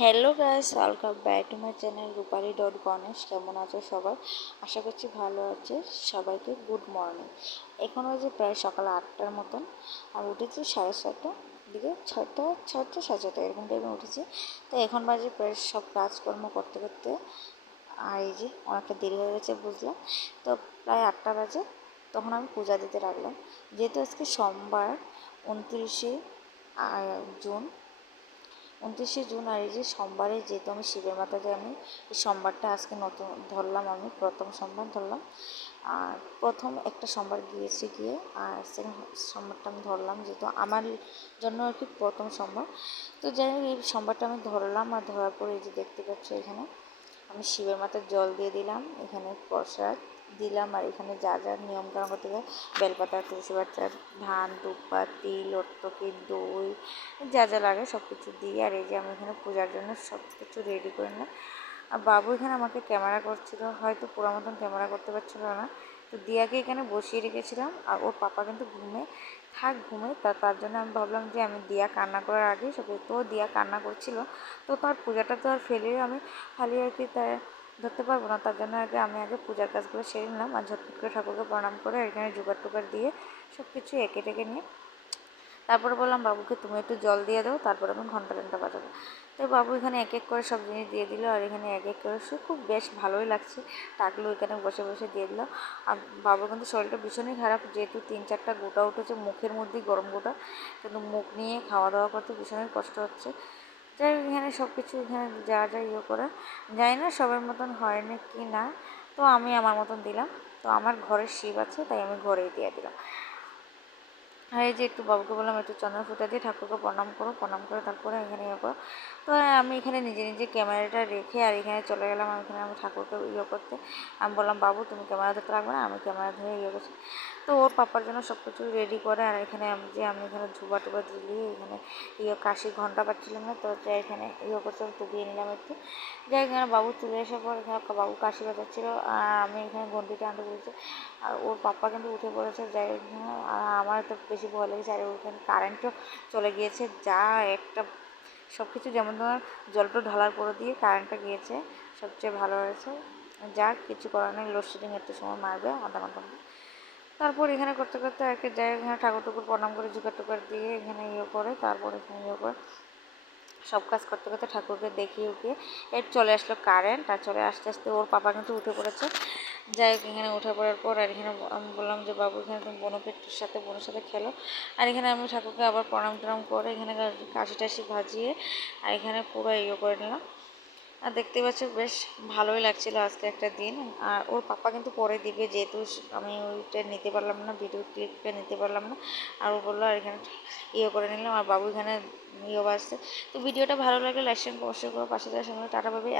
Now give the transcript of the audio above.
Hello guys, welcome back to my channel রূপালী.গণেশ। কেমন আছো সবাই? আশা করছি ভালো আছে। সবাইকে গুড মর্নিং। এখন বাজে প্রায় সকাল 8টার মতন, আর উঠেছি 6:30টার দিকে, 6টা 6:30 এরকম টাইমে উঠেছি। তো এখন বাজে প্রায় সব কাজকর্ম করতে করতে, আর এই যে অনেকটা দেরি হয়ে গেছে বুঝলাম। তো প্রায় 8টা বাজে, তখন আমি পূজা দিতে রাখলাম। যেহেতু আজকে সোমবার 29শে জুন, 29শে জুন, আর এই যে সোমবারে যেহেতু আমি শিবের মাথাতে আমি এই সোমবারটা আজকে নতুন ধরলাম, আমি প্রথম সোমবার ধরলাম। আর প্রথম একটা সোমবার গিয়ে আর সেকেন্ড সোমবারটা আমি ধরলাম, যেহেতু আমার জন্য আর কি প্রথম সোমবার। তো যাই হোক, এই সোমবারটা আমি ধরলাম, আর ধরার পরে এই যে দেখতে পাচ্ছ এখানে আমি শিবের মাথায় জল দিয়ে দিলাম, এখানে প্রসাদ দিলাম, আর এখানে যা যা নিয়মকানুন করতে হয়, বেলপাতা, তুলসী পাতা, ধান, ধূপপাত, তিল, লট্টকি, দই, যা যা লাগে সব কিছু দিয়ে, আর এই যে আমি এখানে পূজার জন্য সব কিছু রেডি করে নিলাম। আর বাবু এখানে আমাকে ক্যামেরা করছিল, হয়তো পুরো মতন ক্যামেরা করতে পারছিল না। তো দিয়াকে এখানে বসিয়ে রেখেছিলাম, আর ওর পাপা কিন্তু ঘুমে তার জন্য আমি ভাবলাম যে আমি দিয়া কান্না করার আগেই সব, তো দিয়া কান্না করছিল, তো তার পূজাটা তো আর ফেলে আমি খালি আর কি তাই ধরতে পারবো না। তার জন্য আমি আগে পূজার কাজগুলো সেরে নিলাম, আর ঝটপট করে ঠাকুরকে প্রণাম করে এখানে জোগাড় টোগাড় দিয়ে সব কিছু এঁকে টেকে নিয়ে তারপরে বললাম বাবুকে তুমি একটু জল দিয়ে দাও, তারপরে আমি ঘন্টা বাজাবো। তো বাবু এখানে এক এক করে সব জিনিস দিয়ে দিল, আর এখানে এক এক করে সে খুব বেশ ভালোই লাগছে, টাকলু এখানে বসে বসে দিয়ে দিল। আর বাবুর কিন্তু শরীরটা ভীষণই খারাপ, যেহেতু 3-4টা গোটা উঠেছে মুখের মধ্যেই, গরম গোটা, কিন্তু মুখ নিয়ে খাওয়া দাওয়া করতে ভীষণই কষ্ট হচ্ছে। যাই হোক, এখানে সব কিছু এখানে যা যা করে জানি না সবার মতন হয় না কি না, তো আমি আমার মতন দিলাম। তো আমার ঘরের শিব আছে, তাই আমি ঘরেই দিয়ে দিলাম। আর এই যে একটু বাবুকে বললাম একটু চন্দন ফুটা দিয়ে ঠাকুরকে প্রণাম করো, প্রণাম করে তারপরে এখানে করো। তো আমি এখানে নিজে নিজে ক্যামেরাটা রেখে আর এখানে চলে গেলাম, আমি ঠাকুরকে করতে। আমি বললাম বাবু তুমি ক্যামেরা ধরতে রাখবে না, আমি ক্যামেরা ধরে করছি। তো ওর পাপার জন্য সব কিছু রেডি করে, আর এখানে আমি এখানে ধুবা টুবা দিলিয়ে এখানে কাশি ঘন্টা পাচ্ছিলাম না, তো এখানে করতে টুকিয়ে নিলাম একটু। যাই এখানে বাবু চলে আসার পর এখানে বাবু কাশি বাজাচ্ছিলো, আর আমি এখানে ঘন্টিটা আনতে বলছি। আর ওর পাপা কিন্তু উঠে পড়েছে। যাই আমার তো বেশি ভয় লেগেছে, আর ওখানে কারেন্টও চলে গিয়েছে, যা একটা সব কিছু যেমন তোমার জলটা ঢালার পরে দিয়ে কারেন্টটা গিয়েছে, সবচেয়ে ভালো হয়েছে। যা কিছু করার নেই, লোডশেডিং একটু সময় মারবে আধা ঘন্টা। তারপর এখানে করতে করতে আর কি যাই, এখানে ঠাকুর টুকুর প্রণাম করে জোগাড় টোগাড় দিয়ে এখানে করে, তারপর এখানে করে সব কাজ করতে করতে ঠাকুরকে দেখিয়ে উঠিয়ে এর চলে আসলো কারেন্ট, আর চলে আস্তে আস্তে ওর পাপা কিন্তু উঠে পড়েছে। যাই হোক, এখানে উঠে পড়ার পর আর এখানে আমি বললাম যে বাবু এখানে তুমি বোনের সাথে খেলো। আর এখানে আমি ঠাকুরকে আবার প্রণাম টনাম করে এখানে কাশি টাশি ভাজিয়ে আর এখানে পুরো করে নিলাম। আর দেখতে পাচ্ছ বেশ ভালোই লাগছিল আজকে একটা দিন। আর ওর পাপা কিন্তু পরে দিবে, যেহেতু আমি ওইটা নিতে পারলাম না, ভিডিও ক্লিপটা নিতে পারলাম না। আর ও বললো, আর এখানে করে নিলাম, আর বাবু এখানে বাজছে। তো ভিডিওটা ভালো লাগলে লাইক শেয়ার অবশ্যই করো, পাশে যাওয়ার সঙ্গে টাটা পাবে।